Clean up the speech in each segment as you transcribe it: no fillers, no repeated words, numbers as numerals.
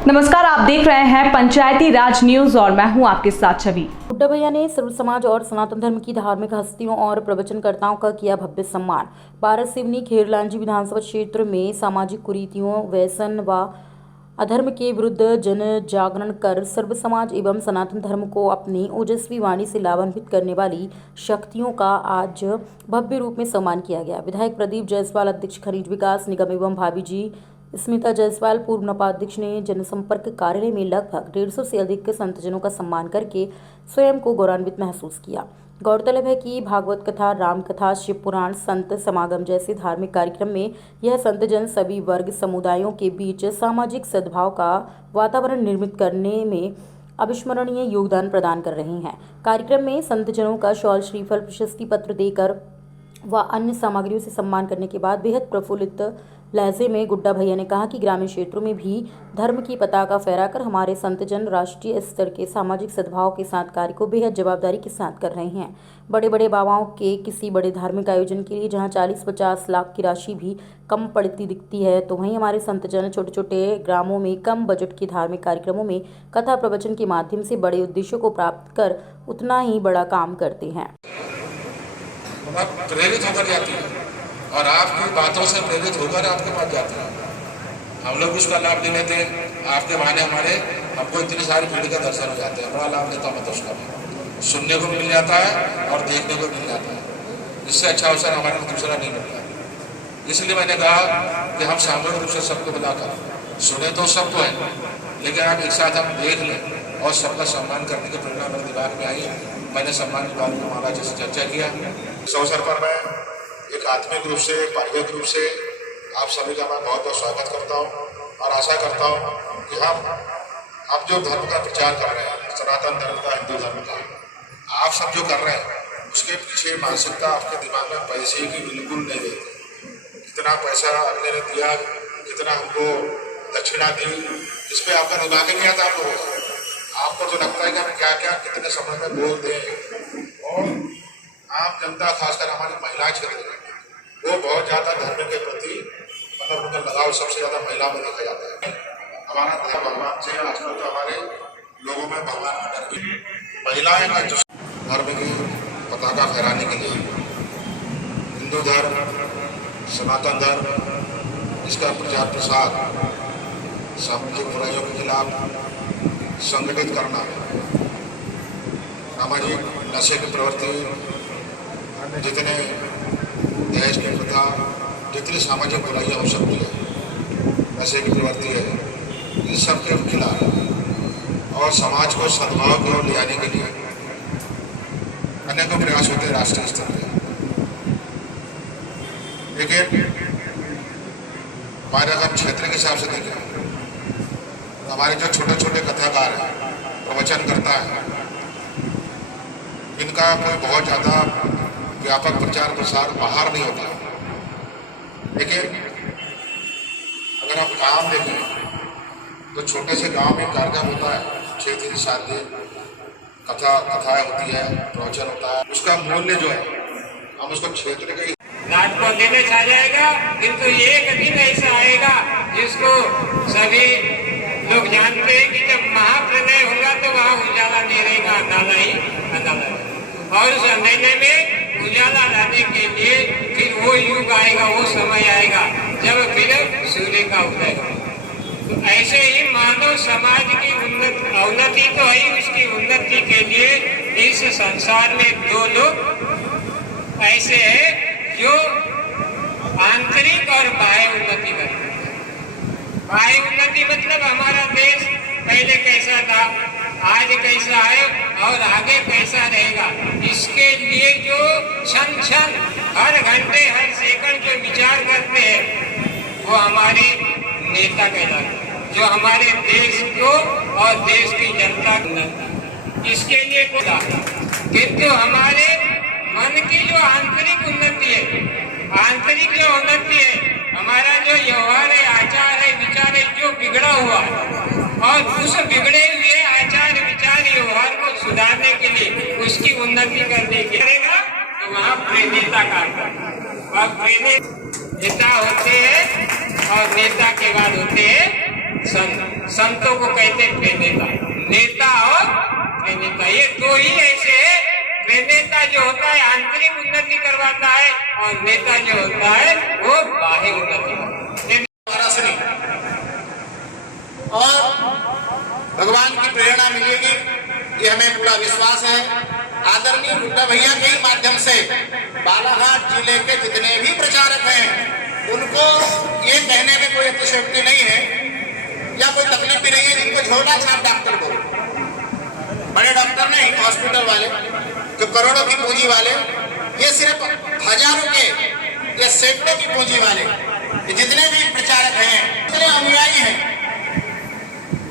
नमस्कार, आप देख रहे हैं पंचायती राज न्यूज और मैं हूं आपके साथ छवि। गुड्डा भैया ने सर्व समाज और सनातन धर्म की धार्मिक हस्तियों और प्रवचनकर्ताओं का किया भव्य सम्मान। पारस सिवनी खेरलांजी विधानसभा क्षेत्र में सामाजिक कुरीतियों, व्यसन व अधर्म के विरुद्ध जन जागरण कर सर्व समाज एवं सनातन धर्म को अपनी ओजस्वी वाणी से लाभान्वित करने वाली शक्तियों का आज भव्य रूप में सम्मान किया गया। विधायक प्रदीप जायसवाल, अध्यक्ष खनिज विकास निगम एवं भाभी जी स्मिता जायसवाल, पूर्व नपाध्यक्ष ने जनसंपर्क कार्यालय में लगभग 150 से अधिक संतजनों का सम्मान करके स्वयं को गौरवान्वित महसूस किया। गौरतलब है कि भागवत कथा, राम कथा, शिव पुराण, संत समागम जैसे धार्मिक कार्यक्रम में यह संतजन सभी वर्ग समुदायों के बीच सामाजिक सद्भाव का वातावरण निर्मित करने में अविस्मरणीय योगदान प्रदान कर रहे हैं। कार्यक्रम में संतजनों का शॉल, श्रीफल, प्रशस्ति पत्र देकर व अन्य सामग्रियों से सम्मान करने के बाद बेहद प्रफुल्लित लहजे में गुड्डा भैया ने कहा कि ग्रामीण क्षेत्रों में भी धर्म की पताका फहराकर हमारे संतजन राष्ट्रीय स्तर के सामाजिक सद्भाव के साथ कार्य को बेहद जवाबदारी के साथ कर रहे हैं। बड़े बड़े बाबाओं के किसी बड़े धार्मिक आयोजन के लिए जहां 40-50 लाख की राशि भी कम पड़ती दिखती है, तो वहीं हमारे संतजन छोटे छोटे ग्रामों में कम बजट के धार्मिक कार्यक्रमों में कथा प्रवचन के माध्यम से बड़े उद्देश्यों को प्राप्त कर उतना ही बड़ा काम करते हैं। प्रेरित होकर जाती है और आपकी बातों से प्रेरित होकर आपके पास जाती है। हम लोग उसका लाभ नहीं लेते, आपके बहाने हमारे हमको इतनी सारी भीड़ के दर्शन हो जाते हैं। बड़ा लाभ लेता मैं तो उसका सुनने को मिल जाता है और देखने को मिल जाता है। इससे अच्छा अवसर हमारे को दूसरा नहीं मिलता। इसलिए मैंने कहा कि हम सामूहिक रूप से सबको बुलाकर सुने तो सबको है, लेकिन आप एक साथ हम देख लें और सबका सम्मान करने की प्रेरणा मेरे दिमाग में आई। मैंने सम्मान विभाग में माला जी से चर्चा किया। इस अवसर पर मैं एक आत्मिक रूप से, पारिवारिक रूप से आप सभी का मैं बहुत बहुत स्वागत करता हूँ और आशा करता हूँ कि हम जो धर्म का प्रचार कर रहे हैं, सनातन धर्म का, हिंदू धर्म का, आप सब जो कर रहे हैं उसके पीछे मानसिकता आपके दिमाग में पैसे की बिल्कुल नहीं रहती। कितना पैसा अगले ने दिया, कितना हमको दक्षिणा दी, इस पर आपका दिमाग नहीं आता। आपको जो लगता है कि हम क्या क्या कितने समय में बोल दें, और आम जनता खासकर हमारी महिला क्षेत्र में वो बहुत ज़्यादा धर्म के प्रति मतलब उनका लगाव सबसे ज़्यादा महिला में देखा जाता है। हमारा धर्म भगवान से, आजकल तो हमारे लोगों में भगवान का डर भी, महिलाएं का जो धर्म की पताका फहराने के लिए हिंदू धर्म, सनातन धर्म, इसका प्रचार प्रसार, सामाजिक बुराइयों के खिलाफ संगठित करना, सामाजिक नशे की प्रवृत्ति, जितने दहेज की प्रथा, जितनी सामाजिक बुराइयाँ हो सकती है, नशे की प्रवृत्ति है, इन सब के खिलाफ और समाज को सद्भाव की ओर ले जाने के लिए अनेकों प्रयास होते हैं राष्ट्रीय स्तर पर। लेकिन हमारे अगर क्षेत्र के हिसाब से देखें, हमारे जो छोटे छोटे कथाकार हैं, प्रवचन करता है, इनका कोई बहुत ज़्यादा व्यापक प्रचार प्रसार बाहर नहीं होता। लेकिन अगर आप गांव देखें तो छोटे से गांव में कार्यक्रम होता है, 6 दिन 7 दिन कथाएं होती है, प्रवचन होता है। उसका मूल्य जो है हम उसको क्षेत्र के रात को अंधेरे छा जाएगा, किंतु एक दिन ऐसा आएगा जिसको सभी लोग जानते हैं कि जब महाप्रलय होगा तो वहाँ उजाला नहीं रहेगा, अंधारा ही अंधारा। और उस अंधेरे में उजाला लाने के लिए फिर वो युग आएगा, वो समय आएगा जब फिर सूर्य का उदय होगा। तो ऐसे ही मानव समाज की उन्नति तो है, उसकी उन्नति के लिए इस संसार में 2 लोग ऐसे हैं जो आंतरिक और बाह्य उन्नति करते हैं। बाह्य उन्नति मतलब हमारा देश पहले कैसा था, आज कैसा है और आगे कैसा रहेगा, इसके लिए जो क्षण क्षण, हर घंटे, हर सेकंड जो विचार करते हैं वो हमारे नेता कहलाते हैं, जो हमारे देश को और देश की जनता को इसके लिए बोला। किंतु हमारे मन की जो आंतरिक उन्नति है, आंतरिक जो उन्नति है, हमारा जो व्यवहार है, आचार है, विचार है, जो बिगड़ा हुआ और उस बिगड़े हुए आचार विचार व्यवहार को सुधारने के लिए, उसकी उन्नति करने के लिए तो वहाँ प्रेरिता काम करता है। वह प्रेरित नेता होते हैं और नेता के बाद होते हैं संतों को कहते हैं प्रेनेता, नेता और प्रेनेता, ये दो ही ऐसे है। प्रेनेता जो होता है आंतरिक उन्नति करवाता है और नेता जो होता है वो बाह्य उन्नति करवाता है। और भगवान की प्रेरणा मिलेगी, ये हमें पूरा विश्वास है। आदरणीय बुड्ढा भैया के ही माध्यम से बालाघाट जिले के जितने भी प्रचारक हैं उनको ये कहने में कोई अतिशयोक्ति नहीं है या कोई तकलीफ भी नहीं है जिनको झोला छाप डॉक्टर बोलो। बड़े डॉक्टर नहीं, हॉस्पिटल वाले जो करोड़ों की पूंजी वाले, ये सिर्फ हजारों के या सैकड़ों की पूंजी वाले, ये जितने भी प्रचारक हैं, जितने अनुयायी हैं,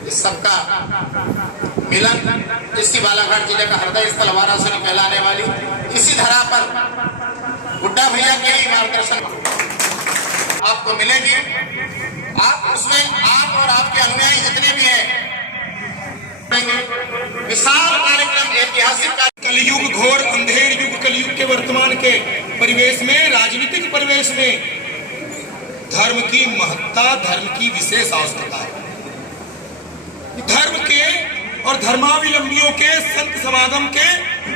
इस सबका मिलन इसी बालाघाट जिले का हृदय स्थल वाराणसी कहलाने वाली इसी धरा पर बुड्ढा भैया के ही मार्गदर्शन आपको मिलेगी। आप उसमें आप और आपके अनुयायी जितने भी हैं, विशाल कार्यक्रम, ऐतिहासिक कलयुग, घोर अंधेर युग कलयुग के वर्तमान के परिवेश में, राजनीतिक परिवेश में धर्म की महत्ता, धर्म की विशेष आवश्यकता है। धर्म के और धर्मावलंबियों के संत समागम के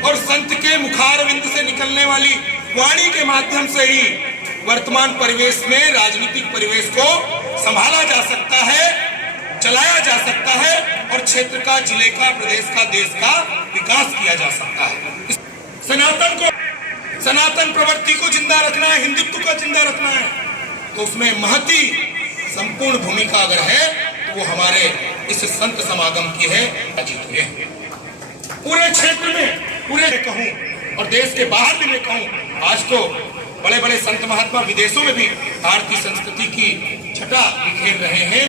और संत के मुखारविंद से निकलने वाली वाणी के माध्यम से ही वर्तमान परिवेश में राजनीतिक परिवेश को संभाला जा सकता है, चलाया जा सकता है और क्षेत्र का, जिले का, प्रदेश का, देश का विकास किया जा सकता है। सनातन प्रवृत्ति को जिंदा रखना है, हिंदुत्व को जिंदा रखना है, तो उसमें महती संपूर्ण भूमिका अगर है तो वो हमारे इस संत समागम की है। पूरे क्षेत्र में, पूरे कहूं और देश के बाहर भी मैं कहूं, आज तो बड़े बड़े संत महात्मा विदेशों में भी भारतीय संस्कृति की छटा बिखेर रहे हैं।